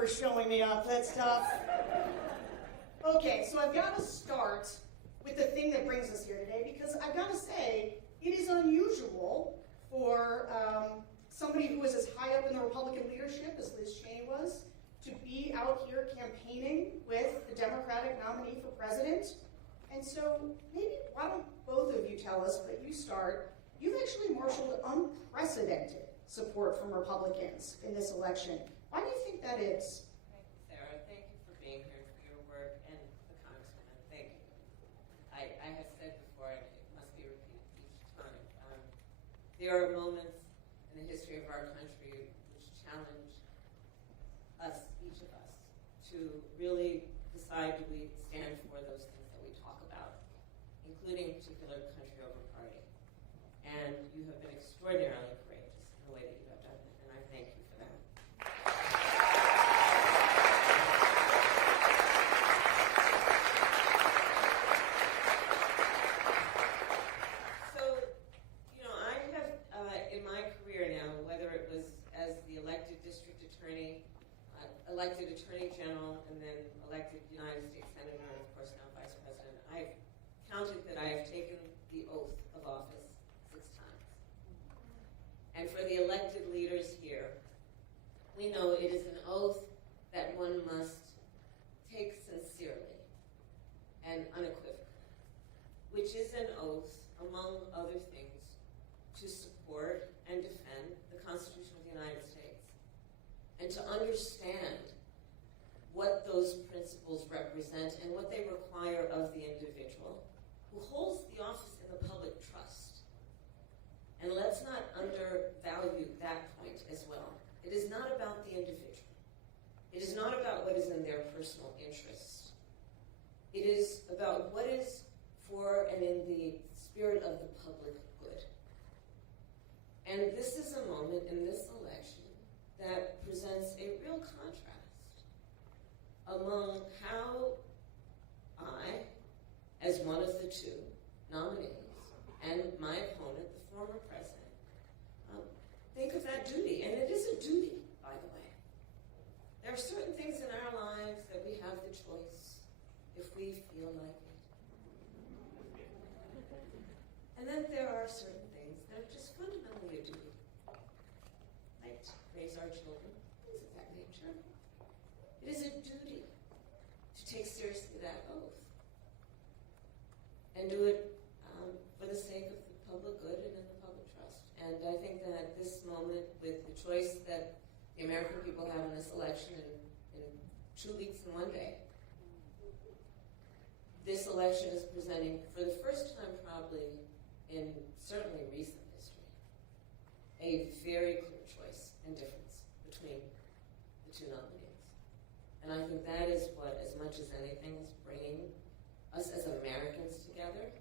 members showing me up. That's tough. Okay, so I've got to start with the thing that brings us here today, because I've got to say, it is unusual for somebody who is as high up in the Republican leadership as Liz Cheney was to be out here campaigning with the Democratic nominee for president. And so maybe why don't both of you tell us, but you start. You've actually marshaled unprecedented support from Republicans in this election. Why do you think that is? Thank you, Sarah. Thank you for being here, for your work, and the Congressman. Thank you. I have said before, and it must be repeated each time, there are moments in the history of our country which challenge us, each of us, to really decide, do we stand for those things that we talk about, including particular country over party. And you have been extraordinarily courageous in the way that you have done it, and I thank you for that. So, you know, I have, in my career now, whether it was as the elected district attorney, elected attorney general, and then elected United States Senator, and of course now Vice President, I've counted that I have taken the oath of office 6 times. And for the elected leaders here, we know it is an oath that one must take sincerely and unequivocally, which is an oath, among other things, to support and defend the Constitution of the United States, and to understand what those principles represent and what they require of the individual who holds the office in the public trust. And let's not undervalue that point as well. It is not about the individual. It is not about what is in their personal interest. It is about what is for and in the spirit of the public good. And this is a moment in this election that presents a real contrast among how I, as one of the 2 nominees, and my opponent, the former president, think of that duty. And it is a duty, by the way. There are certain things in our lives that we have the choice if we feel like it. And then there are certain things that are just fundamentally a duty. Like to raise our children, things of that nature. It is a duty to take seriously that oath and do it for the sake of the public good and in the public trust. And I think that this moment, with the choice that the American people have in this election in 2 weeks and 1 day, this election is presenting, for the first time probably in certainly recent history, a very clear choice and difference between the 2 nominees. And I think that is what, as much as anything, is bringing us as Americans together,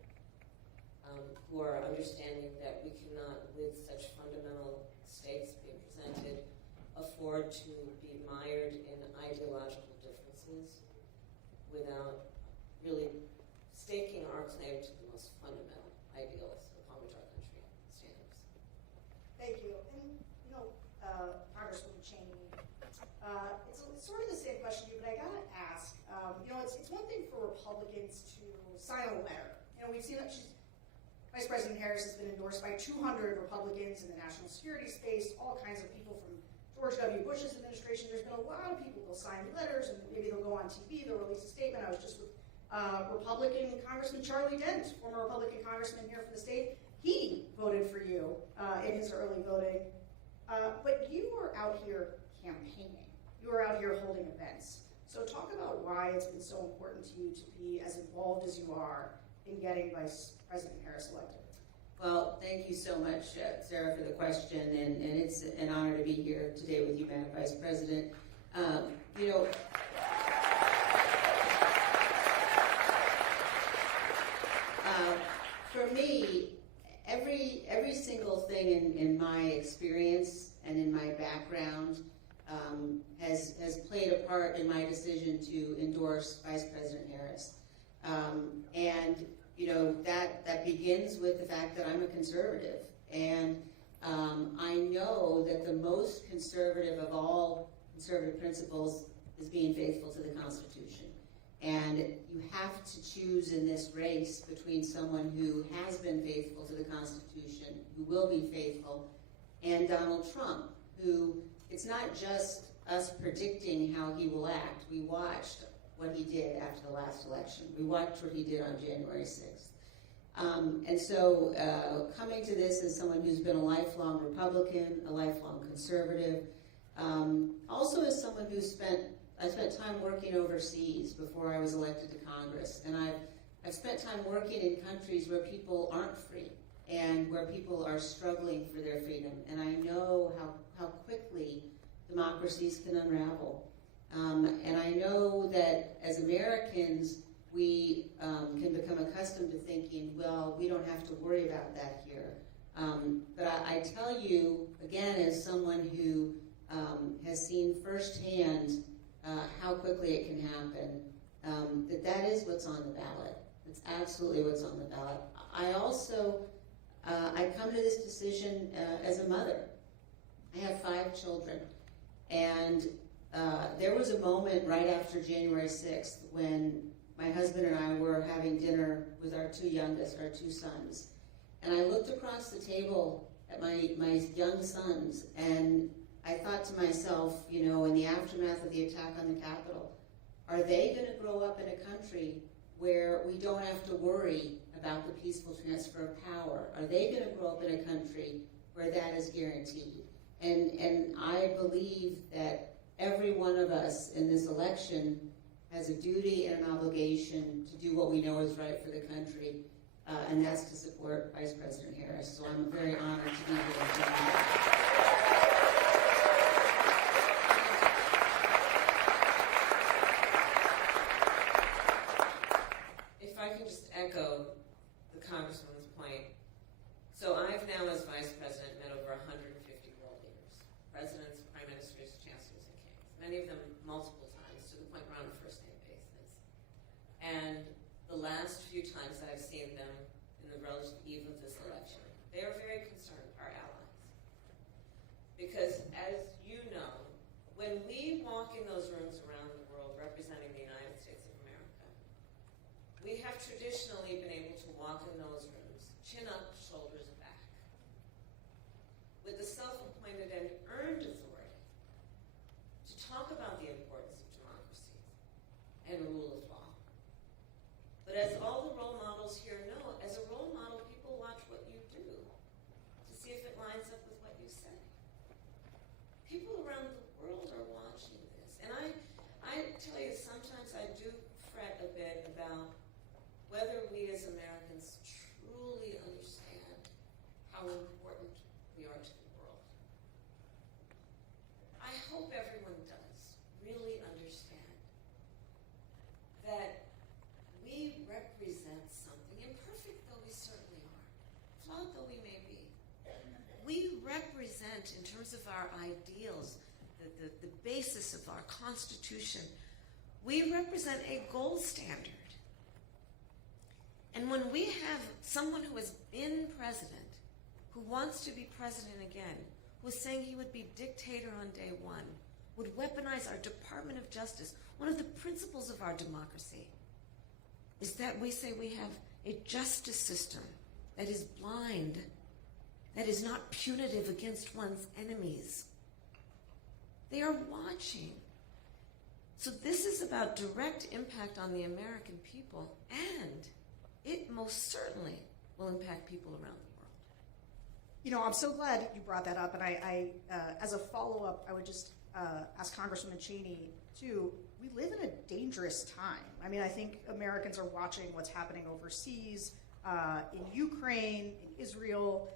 who are understanding that we cannot, with such fundamental stakes being presented, afford to be mired in ideological differences without really staking our claim to the most fundamental ideals upon which our country stands. Thank you. And, you know, Congresswoman Cheney, it's sort of the same question to you, but I gotta ask, you know, it's one thing for Republicans to sign a letter. You know, we've seen that Vice President Harris has been endorsed by 200 Republicans in the national security space, all kinds of people from George W. Bush's administration. There's been a lot of people who'll sign letters, and maybe they'll go on TV, they'll release a statement. I was just with Republican Congressman Charlie Dent, former Republican congressman here from the state. He voted for you in his early voting. But you were out here campaigning. You were out here holding events. So talk about why it's been so important to you to be as involved as you are in getting Vice President Harris elected. Well, thank you so much, Sarah, for the question, and it's an honor to be here today with you, Madam Vice President. You know, for me, every single thing in my experience and in my background has played a part in my decision to endorse Vice President Harris. And you know, that begins with the fact that I'm a conservative. And I know that the most conservative of all conservative principles is being faithful to the Constitution. And you have to choose in this race between someone who has been faithful to the Constitution, who will be faithful, and Donald Trump, who, it's not just us predicting how he will act. We watched what he did after the last election. We watched what he did on January 6th. And so coming to this as someone who's been a lifelong Republican, a lifelong conservative, also as someone I spent time working overseas before I was elected to Congress, and I've spent time working in countries where people aren't free and where people are struggling for their freedom, and I know how quickly democracies can unravel. And I know that as Americans, we can become accustomed to thinking, well, we don't have to worry about that here. But I tell you, again, as someone who has seen firsthand how quickly it can happen, that is what's on the ballot. It's absolutely what's on the ballot. I also, I come to this decision as a mother. I have 5 children, and there was a moment right after January 6th when my husband and I were having dinner with our 2 youngest, our 2 sons, and I looked across the table at my young sons, and I thought to myself, you know, in the aftermath of the attack on the Capitol, are they going to grow up in a country where we don't have to worry about the peaceful transfer of power? Are they going to grow up in a country where that is guaranteed? And I believe that every one of us in this election has a duty and an obligation to do what we know is right for the country, and that's to support Vice President Harris. So I'm very honored to be here. If I can just echo the Congresswoman's point. So I've now, as Vice President, met over 150 world leaders, presidents, prime ministers, chancellors, and kings, many of them multiple times, to the point where on a first-name basis. And the last few times that I've seen them in the relative eve of this election, they are very concerned, our allies. Because as you know, when we walk in those rooms around the world representing the United States of America, we have traditionally been able to walk in those rooms, chin up, shoulders back, with the self-appointed and earned authority to talk about the importance of democracy and rule of law. But as all the role models here know, as a role model, people watch what you do to see if it lines up with what you say. People around the world are watching this. And I tell you, sometimes I do fret a bit about whether we as Americans truly understand how important we are to the world. I hope everyone does really understand that we represent something, imperfect though we certainly are, flawed though we may be. We represent, in terms of our ideals, the basis of our Constitution, we represent a gold standard. And when we have someone who has been president, who wants to be president again, who is saying he would be dictator on day one, would weaponize our Department of Justice, one of the principles of our democracy is that we say we have a justice system that is blind, that is not punitive against one's enemies. They are watching. So this is about direct impact on the American people, and it most certainly will impact people around the world. You know, I'm so glad you brought that up, and I as a follow-up, I would just ask Congresswoman Cheney, too, we live in a dangerous time. I mean, I think Americans are watching what's happening overseas, in Ukraine, in Israel.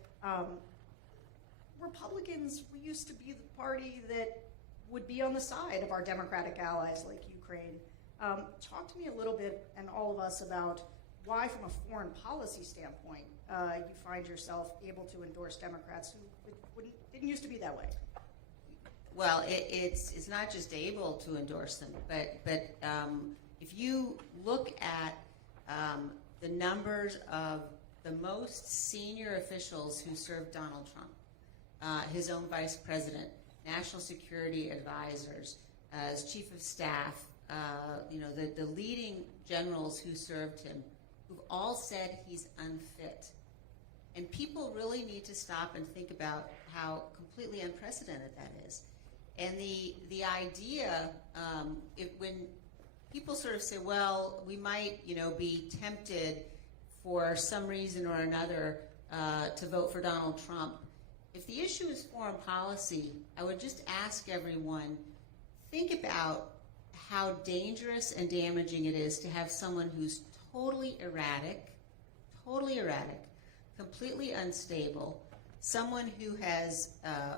Republicans, we used to be the party that would be on the side of our Democratic allies like Ukraine. Talk to me a little bit, and all of us, about why, from a foreign policy standpoint, you find yourself able to endorse Democrats who didn't used to be that way. Well, it's not just able to endorse them, but if you look at the numbers of the most senior officials who served Donald Trump, his own vice president, national security advisors, as chief of staff, the leading generals who served him, who've all said he's unfit. And people really need to stop and think about how completely unprecedented that is. And the idea, when people sort of say, well, we might, be tempted for some reason or another to vote for Donald Trump. If the issue is foreign policy, I would just ask everyone, think about how dangerous and damaging it is to have someone who's totally erratic, completely unstable, someone who has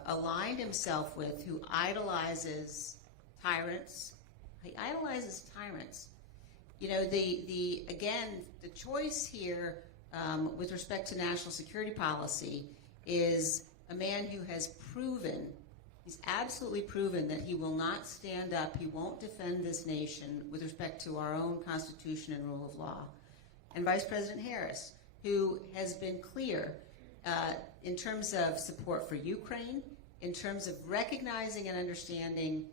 aligned himself with, who idolizes tyrants. He idolizes tyrants. The choice here with respect to national security policy is a man who has proven, he's absolutely proven that he will not stand up, he won't defend this nation with respect to our own Constitution and rule of law. And Vice President Harris, who has been clear in terms of support for Ukraine, in terms of recognizing and understanding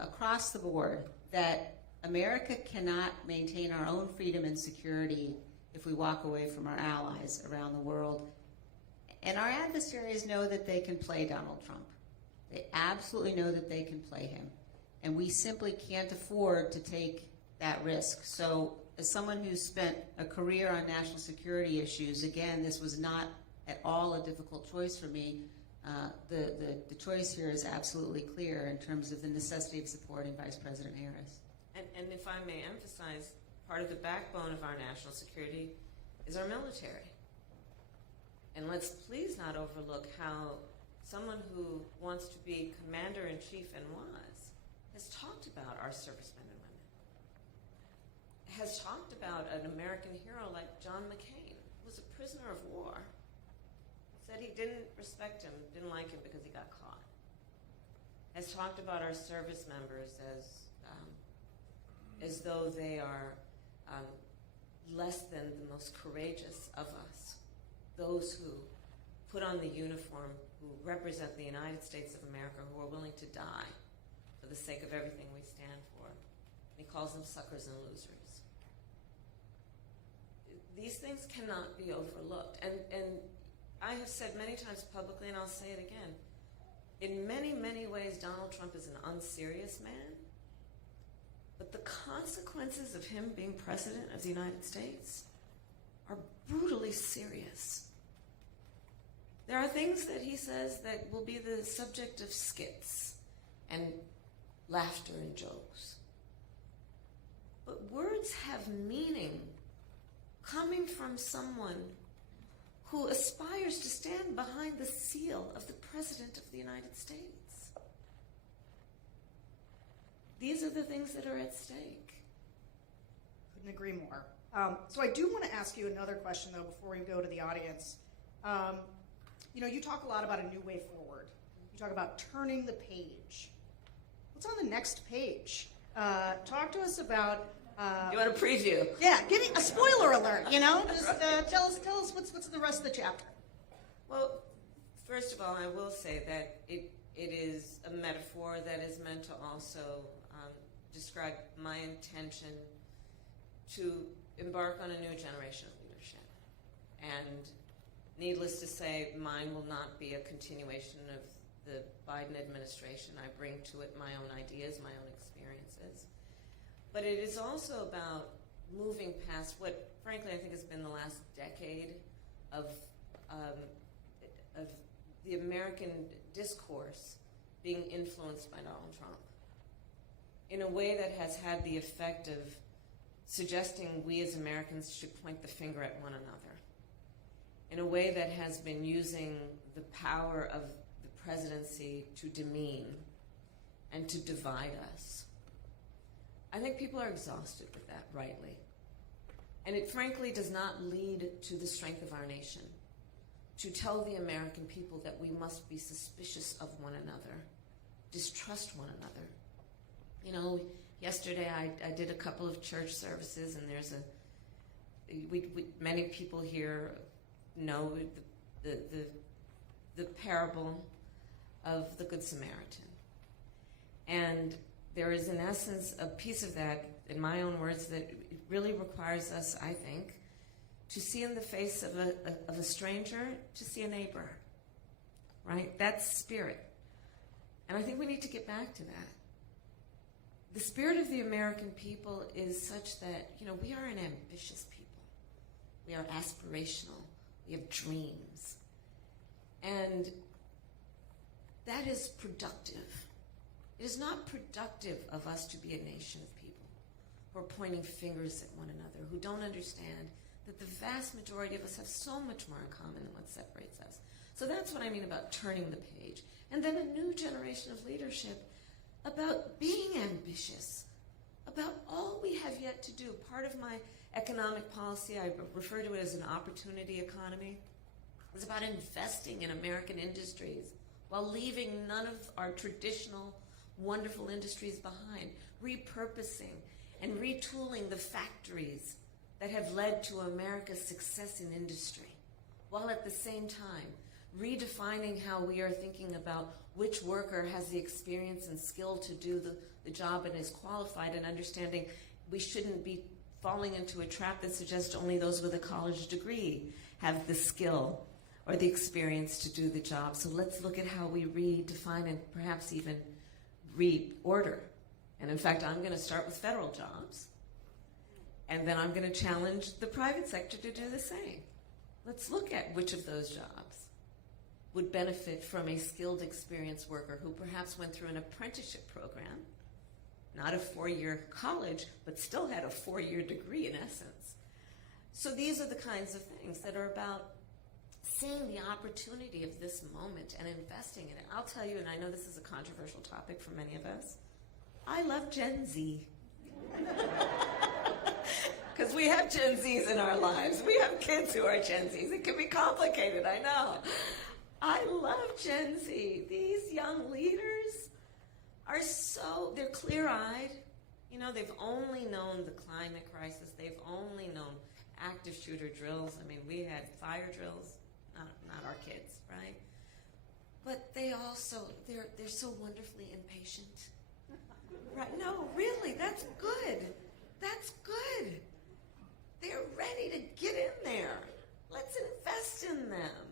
across the board that America cannot maintain our own freedom and security if we walk away from our allies around the world. And our adversaries know that they can play Donald Trump. They absolutely know that they can play him. And we simply can't afford to take that risk. So as someone who's spent a career on national security issues, again, this was not at all a difficult choice for me. The choice here is absolutely clear in terms of the necessity of supporting Vice President Harris. And if I may emphasize, part of the backbone of our national security is our military. And let's please not overlook how someone who wants to be commander-in-chief and has talked about our servicemen and women, has talked about an American hero like John McCain, who was a prisoner of war, said he didn't respect him, didn't like him because he got caught, has talked about our service members as though they are less than the most courageous of us, those who put on the uniform, who represent the United States of America, who are willing to die for the sake of everything we stand for. And he calls them suckers and losers. These things cannot be overlooked. And I have said many times publicly, and I'll say it again, in many, many ways, Donald Trump is an unserious man, but the consequences of him being president of the United States are brutally serious. There are things that he says that will be the subject of skits and laughter and jokes. But words have meaning coming from someone who aspires to stand behind the seal of the President of the United States. These are the things that are at stake. Couldn't agree more. So I do want to ask you another question, though, before we go to the audience. You talk a lot about a new way forward. You talk about turning the page. What's on the next page? Talk to us about... you want a preview? Yeah, give me a spoiler alert, Just tell us what's the rest of the chapter. Well, first of all, I will say that it is a metaphor that is meant to also describe my intention to embark on a new generation of leadership. And needless to say, mine will not be a continuation of the Biden administration. I bring to it my own ideas, my own experiences. But it is also about moving past what, frankly, I think has been the last decade of the American discourse being influenced by Donald Trump in a way that has had the effect of suggesting we as Americans should point the finger at one another, in a way that has been using the power of the presidency to demean and to divide us. I think people are exhausted with that, rightly. And it frankly does not lead to the strength of our nation, to tell the American people that we must be suspicious of one another, distrust one another. Yesterday I did a couple of church services, and there's many people here know the parable of the Good Samaritan. And there is, in essence, a piece of that, in my own words, that it really requires us, I think, to see in the face of a stranger, to see a neighbor, right? That's spirit. And I think we need to get back to that. The spirit of the American people is such that, we are an ambitious people. We are aspirational. We have dreams. And that is productive. It is not productive of us to be a nation of people who are pointing fingers at one another, who don't understand that the vast majority of us have so much more in common than what separates us. So that's what I mean about turning the page. And then a new generation of leadership about being ambitious, about all we have yet to do. Part of my economic policy, I refer to it as an opportunity economy, is about investing in American industries while leaving none of our traditional wonderful industries behind, repurposing and retooling the factories that have led to America's success in industry, while at the same time redefining how we are thinking about which worker has the experience and skill to do the job and is qualified, and understanding we shouldn't be falling into a trap that suggests only those with a college degree have the skill or the experience to do the job. So let's look at how we redefine and perhaps even reorder. And in fact, I'm going to start with federal jobs, and then I'm going to challenge the private sector to do the same. Let's look at which of those jobs would benefit from a skilled, experienced worker who perhaps went through an apprenticeship program, not a 4-year college, but still had a 4-year degree in essence. So these are the kinds of things that are about seeing the opportunity of this moment and investing in it. I'll tell you, and I know this is a controversial topic for many of us, I love Gen Z. Because we have Gen Zs in our lives. We have kids who are Gen Zs. It can be complicated, I know. I love Gen Z. These young leaders are they're clear-eyed. They've only known the climate crisis. They've only known active shooter drills. I mean, we had fire drills, not our kids, right? But they're so wonderfully impatient. Right? No, really, that's good. That's good. They're ready to get in there. Let's invest in them.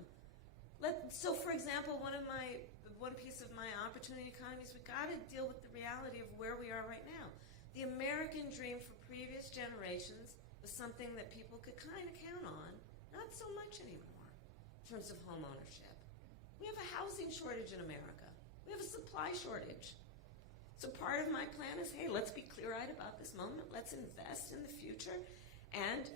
So, for example, one piece of my opportunity economy is we got to deal with the reality of where we are right now. The American dream for previous generations was something that people could kind of count on, not so much anymore in terms of home ownership. We have a housing shortage in America. We have a supply shortage. So part of my plan is, hey, let's be clear-eyed about this moment. Let's invest in the future. And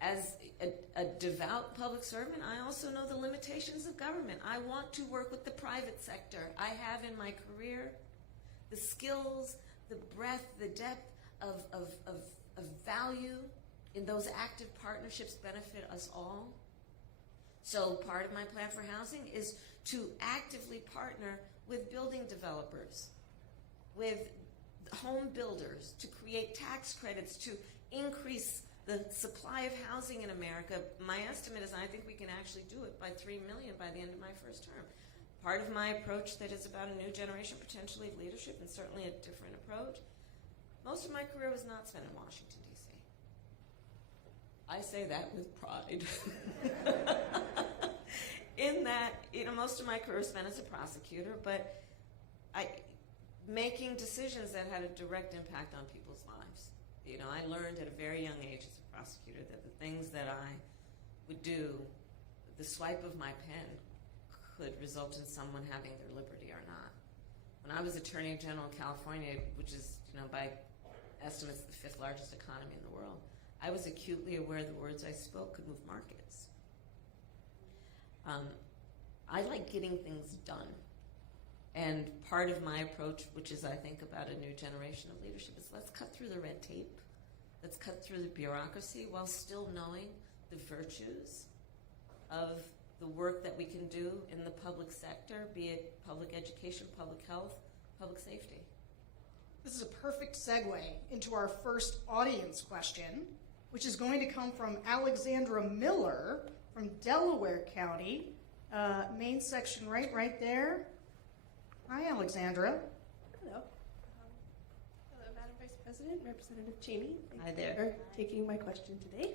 as a devout public servant, I also know the limitations of government. I want to work with the private sector. I have in my career the skills, the breadth, the depth of value in those active partnerships benefit us all. So part of my plan for housing is to actively partner with building developers, with home builders, to create tax credits, to increase the supply of housing in America. My estimate is I think we can actually do it by 3 million by the end of my first term. Part of my approach that is about a new generation potentially of leadership, and certainly a different approach. Most of my career was not spent in Washington, D.C. I say that with pride. In that, most of my career was spent as a prosecutor, but making decisions that had a direct impact on people's lives. I learned at a very young age as a prosecutor that the things that I would do, the swipe of my pen could result in someone having their liberty or not. When I was Attorney General in California, which is, by estimates, the 5th largest economy in the world, I was acutely aware the words I spoke could move markets. I like getting things done. And part of my approach, which is, I think, about a new generation of leadership, is let's cut through the red tape. Let's cut through the bureaucracy while still knowing the virtues of the work that we can do in the public sector, be it public education, public health, public safety. This is a perfect segue into our first audience question, which is going to come from Alexandra Miller from Delaware County, main section right there. Hi, Alexandra. Hello. Hello, Madam Vice President, Representative Cheney. Hi Thank there. you for taking my question today.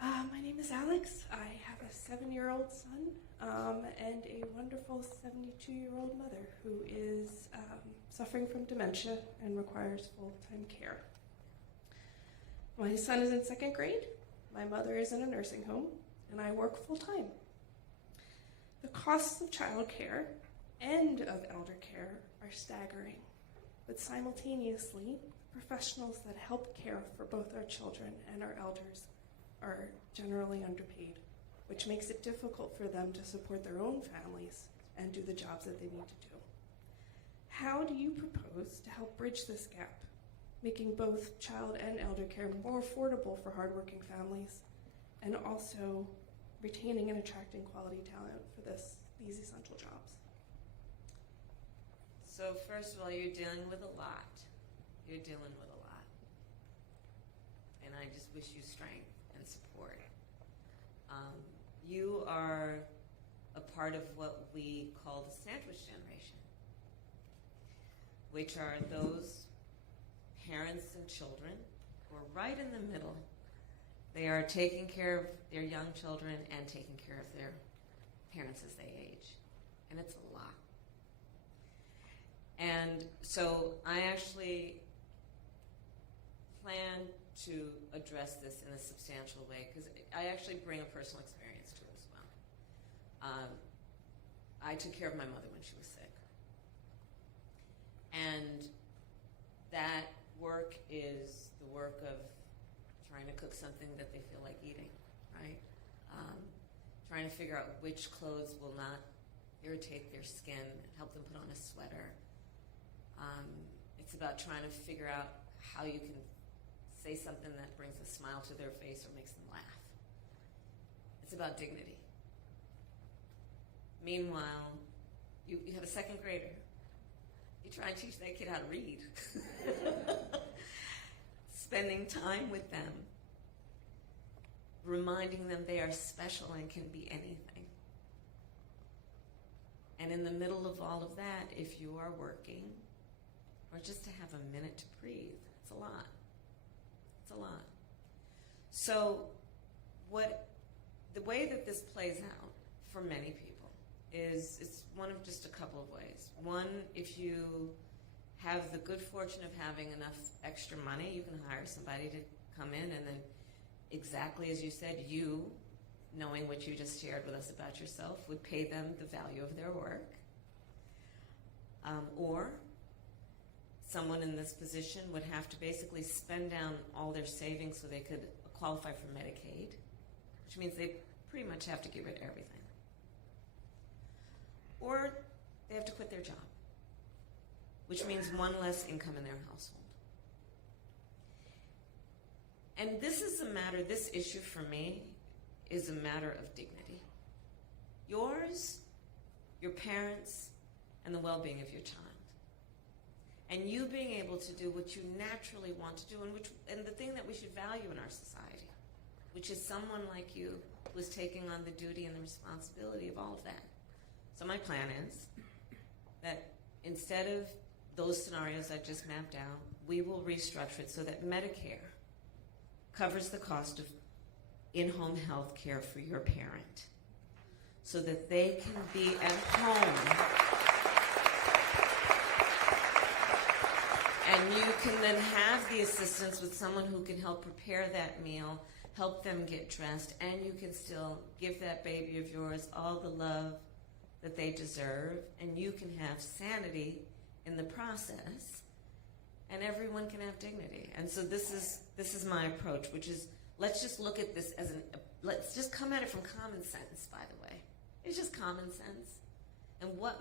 My name is Alex. I have a 7-year-old son and a wonderful 72-year-old mother who is suffering from dementia and requires full-time care. My son is in 2nd grade. My mother is in a nursing home, and I work full-time. The costs of childcare and of elder care are staggering, but simultaneously, professionals that help care for both our children and our elders are generally underpaid, which makes it difficult for them to support their own families and do the jobs that they need to do. How do you propose to help bridge this gap, making both child and elder care more affordable for hardworking families, and also retaining and attracting quality talent for these essential jobs? So first of all, you're dealing with a lot. You're dealing with a lot. And I just wish you strength and support. You are a part of what we call the sandwich generation, which are those parents and children who are right in the middle. They are taking care of their young children and taking care of their parents as they age. And it's a lot. And so I actually plan to address this in a substantial way because I actually bring a personal experience to it as well. I took care of my mother when she was sick. And that work is the work of trying to cook something that they feel like eating, right? Trying to figure out which clothes will not irritate their skin, help them put on a sweater. It's about trying to figure out how you can say something that brings a smile to their face or makes them laugh. It's about dignity. Meanwhile, you have a 2nd grader. You try and teach that kid how to read. Spending time with them, reminding them they are special and can be anything. And in the middle of all of that, if you are working, or just to have a minute to breathe, it's a lot. It's a lot. So the way that this plays out for many people is it's one of just a couple of ways. One, if you have the good fortune of having enough extra money, you can hire somebody to come in and then, exactly as you said, you, knowing what you just shared with us about yourself, would pay them the value of their work. Or someone in this position would have to basically spend down all their savings so they could qualify for Medicaid, which means they pretty much have to give it everything. Or they have to quit their job, which means one less income in their household. And this issue for me is a matter of dignity. Yours, your parents, and the well-being of your child. And you being able to do what you naturally want to do, and the thing that we should value in our society, which is someone like you who is taking on the duty and the responsibility of all of that. So my plan is that instead of those scenarios I just mapped out, we will restructure it so that Medicare covers the cost of in-home health care for your parent so that they can be at home. And you can then have the assistance with someone who can help prepare that meal, help them get dressed, and you can still give that baby of yours all the love that they deserve, and you can have sanity in the process, and everyone can have dignity. And so this is my approach, which is let's just look at this as let's just come at it from common sense, by the way. It's just common sense. And what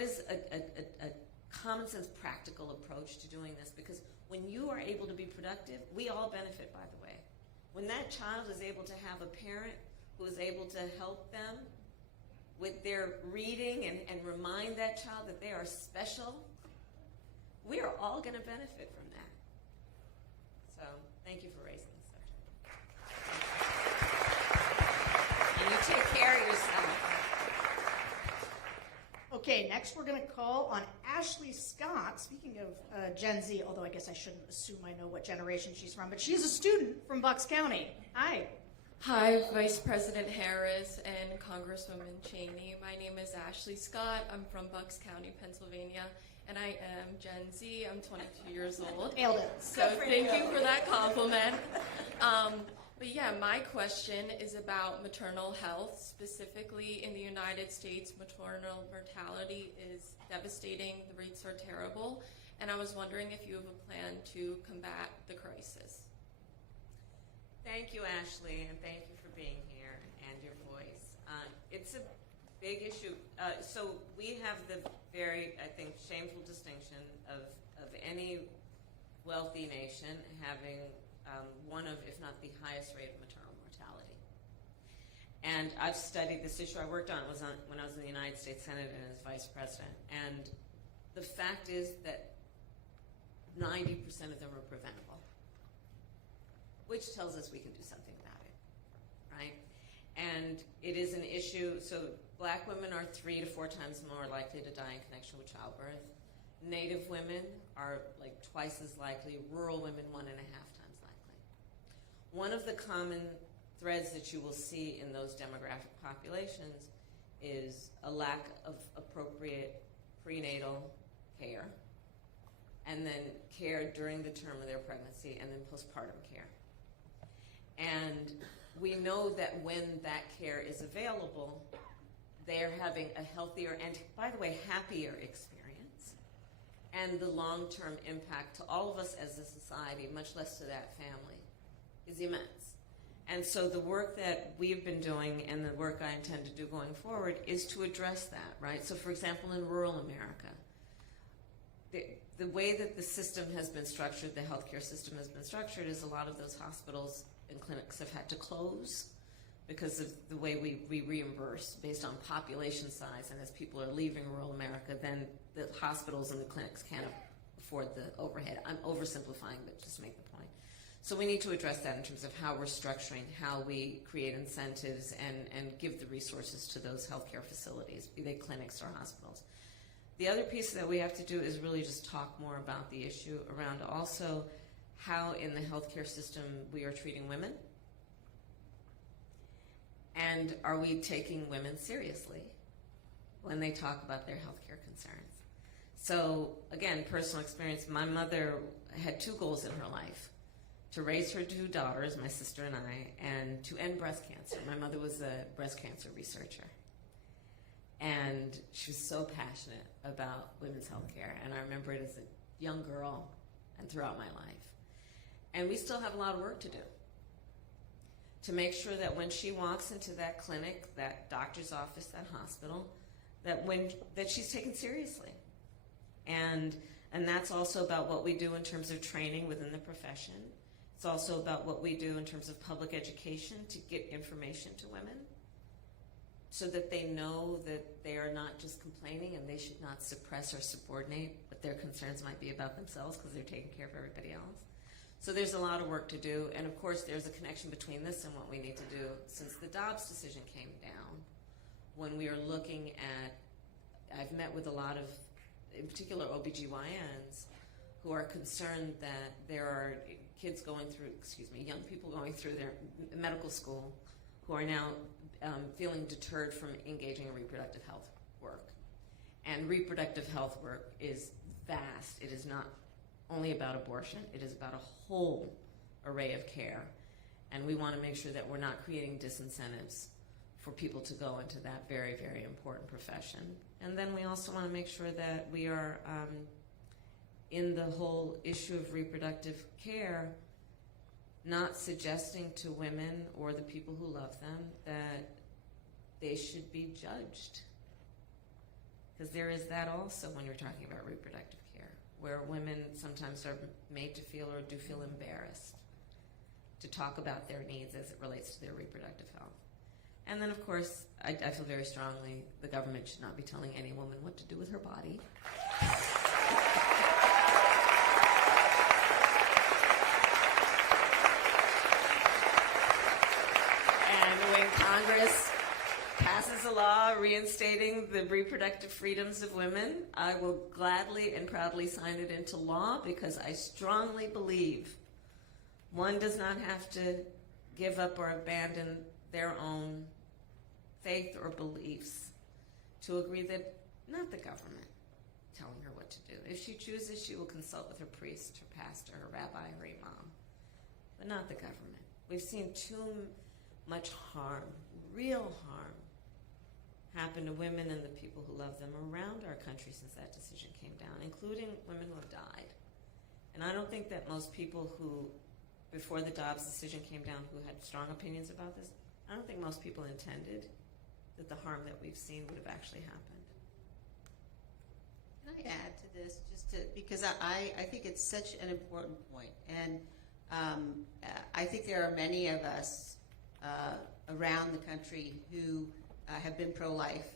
is a common sense, practical approach to doing this? Because when you are able to be productive, we all benefit, by the way. When that child is able to have a parent who is able to help them with their reading and remind that child that they are special, we are all going to benefit from that. So thank you for raising the subject. And you take care of yourself. Okay, next we're going to call on Ashley Scott. Speaking of Gen Z, although I guess I shouldn't assume I know what generation she's from, but she's a student from Bucks County. Hi. Hi, Vice President Harris and Congresswoman Cheney. My name is Ashley Scott. I'm from Bucks County, Pennsylvania, and I am Gen Z. I'm 22 years old. Nailed it. So thank you for that compliment. But yeah, my question is about maternal health. Specifically in the United States, maternal mortality is devastating. The rates are terrible. And I was wondering if you have a plan to combat the crisis. Thank you, Ashley, and thank you for being here and your voice. It's a big issue. So we have the very, I think, shameful distinction of any wealthy nation having one of, if not the highest rate of maternal mortality. And I've studied this issue. I worked on it when I was in the United States Senate and as vice president. And the fact is that 90% of them are preventable, which tells us we can do something about it, right? And it is an issue. So Black women are 3 to 4 times more likely to die in connection with childbirth. Native women are like twice as likely. Rural women 1.5 times likely. One of the common threads that you will see in those demographic populations is a lack of appropriate prenatal care, and then care during the term of their pregnancy, and then postpartum care. And we know that when that care is available, they're having a healthier and, by the way, happier experience. And the long-term impact to all of us as a society, much less to that family, is immense. And so the work that we've been doing and the work I intend to do going forward is to address that, right? So for example, in rural America, the way that the system has been structured, the healthcare system has been structured, is a lot of those hospitals and clinics have had to close because of the way we reimburse based on population size. And as people are leaving rural America, then the hospitals and the clinics can't afford the overhead. I'm oversimplifying, but just to make the point. So we need to address that in terms of how we're structuring, how we create incentives and give the resources to those healthcare facilities, be they clinics or hospitals. The other piece that we have to do is really just talk more about the issue around also how in the healthcare system we are treating women. And are we taking women seriously when they talk about their healthcare concerns? So again, personal experience, my mother had 2 goals in her life: to raise her 2 daughters, my sister and I, and to end breast cancer. My mother was a breast cancer researcher. And she was so passionate about women's health care. And I remember it as a young girl and throughout my life. And we still have a lot of work to do to make sure that when she walks into that clinic, that doctor's office, that hospital, that she's taken seriously. And that's also about what we do in terms of training within the profession. It's also about what we do in terms of public education to get information to women so that they know that they are not just complaining and they should not suppress or subordinate, but their concerns might be about themselves because they're taking care of everybody else. So there's a lot of work to do, and of course there's a connection between this and what we need to do. Since the Dobbs decision came down, when we are looking at, I've met with a lot of, in particular OBGYNs, who are concerned that there are kids going through, young people going through their medical school who are now feeling deterred from engaging in reproductive health work. And reproductive health work is vast. It is not only about abortion. It is about a whole array of care. And we want to make sure that we're not creating disincentives for people to go into that very, very important profession. And then we also want to make sure that we are in the whole issue of reproductive care, not suggesting to women or the people who love them that they should be judged. Because there is that also when you're talking about reproductive care, where women sometimes are made to feel or do feel embarrassed to talk about their needs as it relates to their reproductive health. And then, of course, I feel very strongly the government should not be telling any woman what to do with her body. And when Congress passes a law reinstating the reproductive freedoms of women, I will gladly and proudly sign it into law, because I strongly believe one does not have to give up or abandon their own faith or beliefs to agree that not the government telling her what to do. If she chooses, she will consult with her priest, her pastor, her rabbi, her imam, but not the government. We've seen too much harm, real harm, happen to women and the people who love them around our country since that decision came down, including women who have died. And I don't think that most people who, before the Dobbs decision came down, who had strong opinions about this, I don't think most people intended that the harm that we've seen would have actually happened. Can I add to this, because I think it's such an important point, and I think there are many of us around the country who have been pro-life,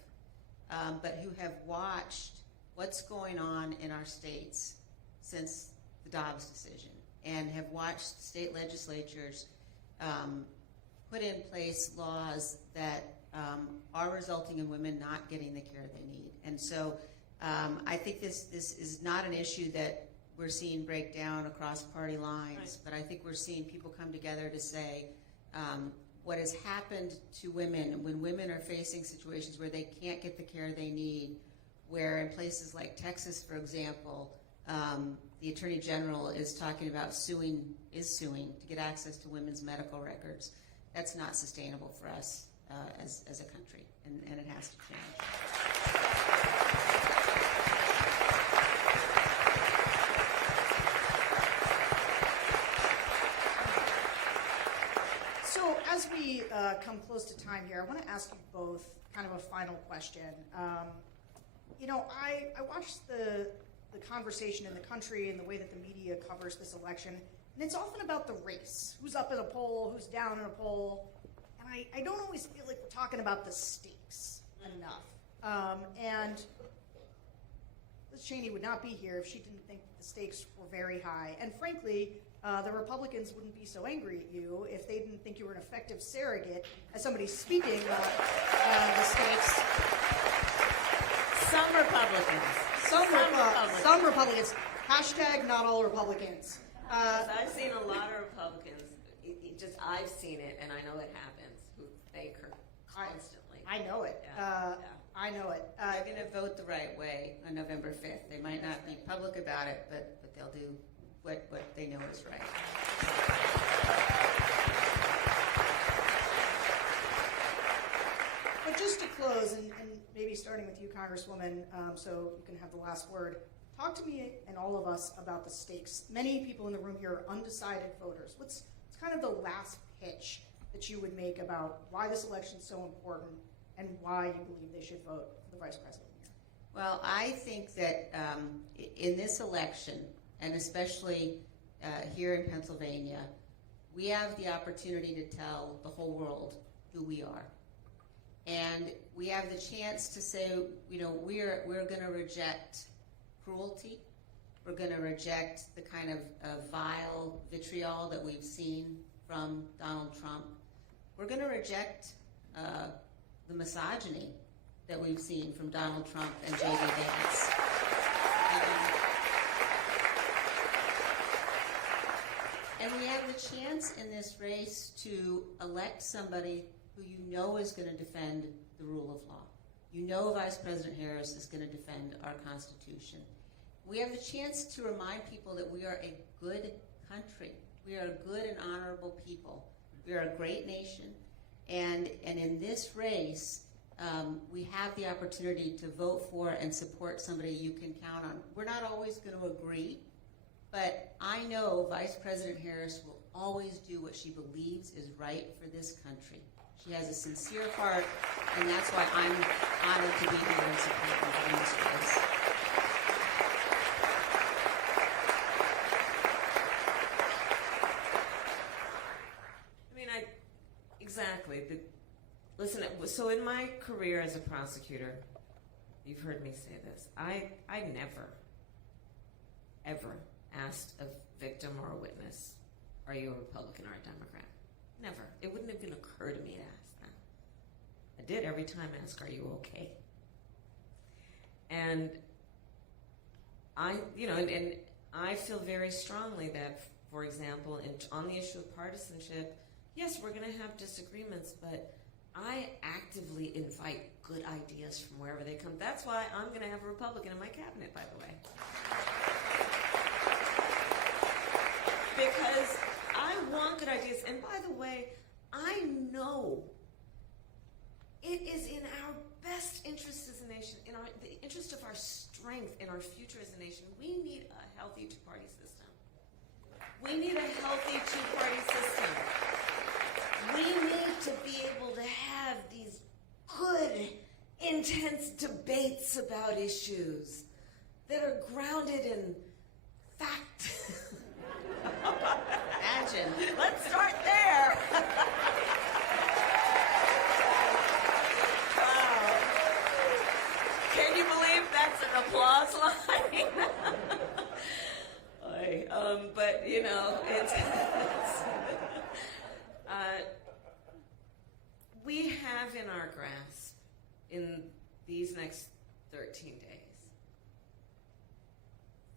but who have watched what's going on in our states since the Dobbs decision, and have watched state legislatures put in place laws that are resulting in women not getting the care they need. And so I think this is not an issue that we're seeing break down across party lines, right, but I think we're seeing people come together to say what has happened to women when women are facing situations where they can't get the care they need, where in places like Texas, for example, the Attorney General is talking about suing to get access to women's medical records. That's not sustainable for us as a country, and it has to change. So as we come close to time here, I want to ask you both kind of a final question. I watched the conversation in the country and the way that the media covers this election, and it's often about the race. Who's up in a poll, who's down in a poll, and I don't always feel like we're talking about the stakes enough. And Liz Cheney would not be here if she didn't think that the stakes were very high. And frankly, the Republicans wouldn't be so angry at you if they didn't think you were an effective surrogate as somebody speaking the stakes. Some Republicans. Some Republicans. Hashtag not all Republicans. I've seen a lot of Republicans. I've seen it, and I know it happens, who fake her constantly. I know it. Yeah. I know it. They're going to vote the right way on November 5th. They might not be public about it, but they'll do what they know is right. But just to close, and maybe starting with you, Congresswoman, so you can have the last word, talk to me and all of us about the stakes. Many people in the room here are undecided voters. What's kind of the last pitch that you would make about why this election is so important and why you believe they should vote for the Vice President here? Well, I think that in this election, and especially here in Pennsylvania, we have the opportunity to tell the whole world who we are. And we have the chance to say, we're going to reject cruelty. We're going to reject the kind of vile vitriol that we've seen from Donald Trump. We're going to reject the misogyny that we've seen from Donald Trump and J.D. Vance. And we have the chance in this race to elect somebody who you know is going to defend the rule of law. You know Vice President Harris is going to defend our Constitution. We have the chance to remind people that we are a good country. We are a good and honorable people. We are a great nation. And in this race, we have the opportunity to vote for and support somebody you can count on. We're not always going to agree, but I know Vice President Harris will always do what she believes is right for this country. She has a sincere heart, and that's why I'm honored to be here and support her in this race. Exactly. Listen, so in my career as a prosecutor, you've heard me say this, I never, ever asked a victim or a witness, are you a Republican or a Democrat? Never. It wouldn't even occur to me to ask them. I did every time ask, are you okay? And I feel very strongly that, for example, on the issue of partisanship, yes, we're going to have disagreements, but I actively invite good ideas from wherever they come. That's why I'm going to have a Republican in my cabinet, by the way. Because I want good ideas. And by the way, I know it is in our best interest as a nation, in the interest of our strength in our future as a nation. We need a healthy two-party system. We need a healthy two-party system. We need to be able to have these good, intense debates about issues that are grounded in fact. Imagine. Let's start there. Wow. Can you believe that's an applause line? But, you know, we have in our grasp in these next 13 days,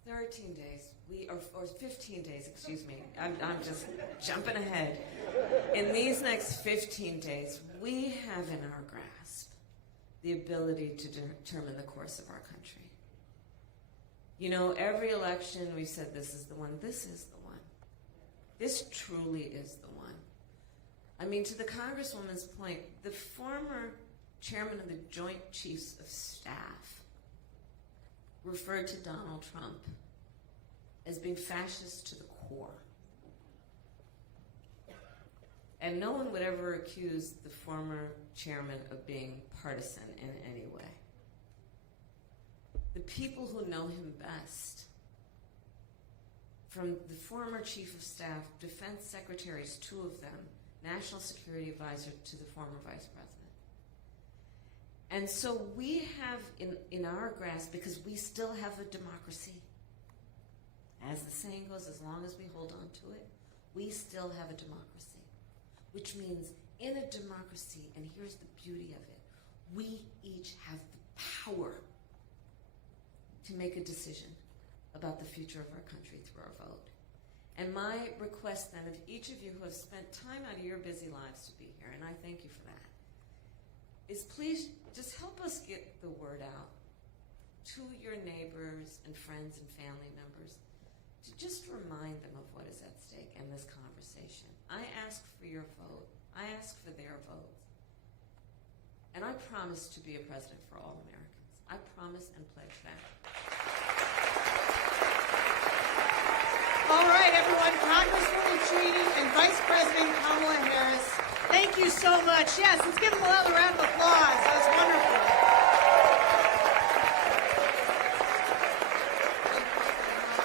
or 15 days, excuse me. I'm just jumping ahead. In these next 15 days, we have in our grasp the ability to determine the course of our country. You know, every election we said this is the one. This is the one. This truly is the one. I mean, to the Congresswoman's point, the former chairman of the Joint Chiefs of Staff referred to Donald Trump as being fascist to the core. And no one would ever accuse the former chairman of being partisan in any way. The people who know him best, from the former chief of staff, defense secretaries, 2 of them, national security advisor to the former vice president. And so we have in our grasp, because we still have a democracy, as the saying goes, as long as we hold on to it, we still have a democracy. Which means in a democracy, and here's the beauty of it, we each have the power to make a decision about the future of our country through our vote. And my request then of each of you who have spent time out of your busy lives to be here, and I thank you for that, is please just help us get the word out to your neighbors and friends and family members to just remind them of what is at stake in this conversation. I ask for your vote. I ask for their votes. And I promise to be a president for all Americans. I promise and pledge that. All right, everyone, Congresswoman Cheney and Vice President Kamala Harris, thank you so much. Yes, let's give them another round of applause. That was wonderful.